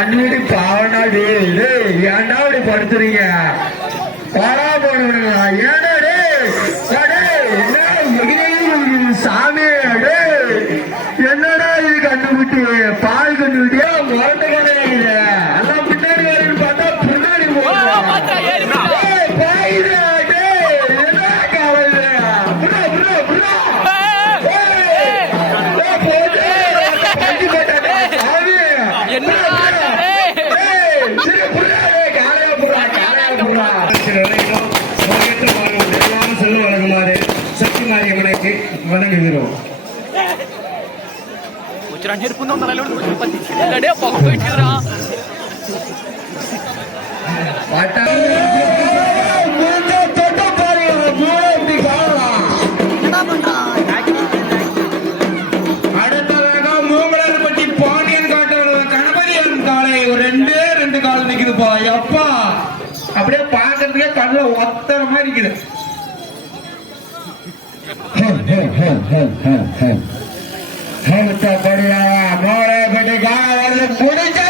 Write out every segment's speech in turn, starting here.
அண்ணனு பாவனா டே ஏன்டா அப்படி படுத்துறீங்க? பாடா போனவனா ஏன் ஒரு ரெண்டே ரெண்டு கால் நிக்குதுப்பா எப்பா அப்படியே பாக்குறதுக்கே கண்ணுல ஒத்தர மாதிரி இருக்குது படியா மூளைப்பட்டி கால வருது முடிஞ்சா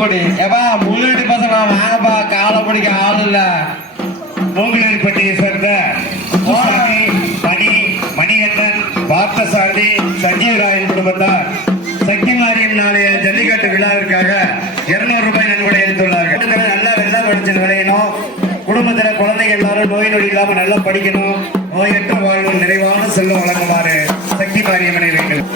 இழுத்துப்படி ஏப்பா முள்ளடி பசங்க வாங்கப்பா. காலை பிடிக்க ஆள் இல்ல. மூங்கிலடிப்பட்டியை சேர்ந்த முத்துசாமி, மணி மணிகண்டன் பார்த்தசாரதி சஞ்சீவ் ராயன் குடும்பத்தார். சக்தி மாரியம்மன் ஜல்லிக்கட்டு விழாவிற்காக இருநூறு ரூபாய் நன்கொடை அளித்துள்ளார்கள். நல்லா வெள்ளம் படிச்சு விளையணும். குடும்பத்துல குழந்தைங்க எல்லாரும் நோய் நொடி இல்லாம நல்லா படிக்கணும். நோயற்ற வாழ்வு நிறைவான செல்வம் வழங்குமாறு சக்தி மாரியம்மனை வேண்டும்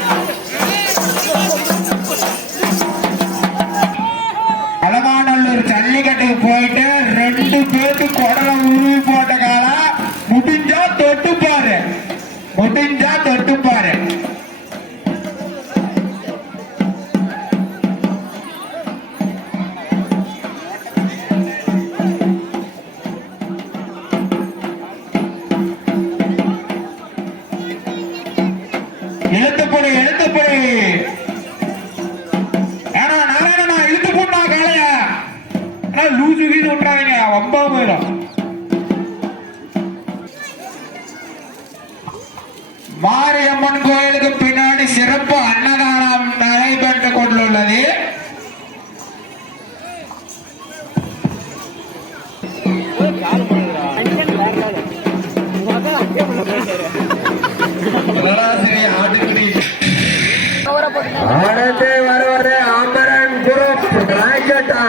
முடிஞ்சா தொட்டு பாரு. எழுத்துப்படி எழுத்துப்படி ஏன்னா நாராயணனா இழுத்து போட்டா காளைய. ஆனா லூசு கீது விட்டுறாதீங்க வம்பா போயிடும் மாரியம்மன் கோயிலுக்கு பின்னாடி சிறப்பு அன்னதானம் நடைபெற்று கொண்டுள்ளது. அடுத்து வருவது அமரன் குரூப் ராக்கெட்டா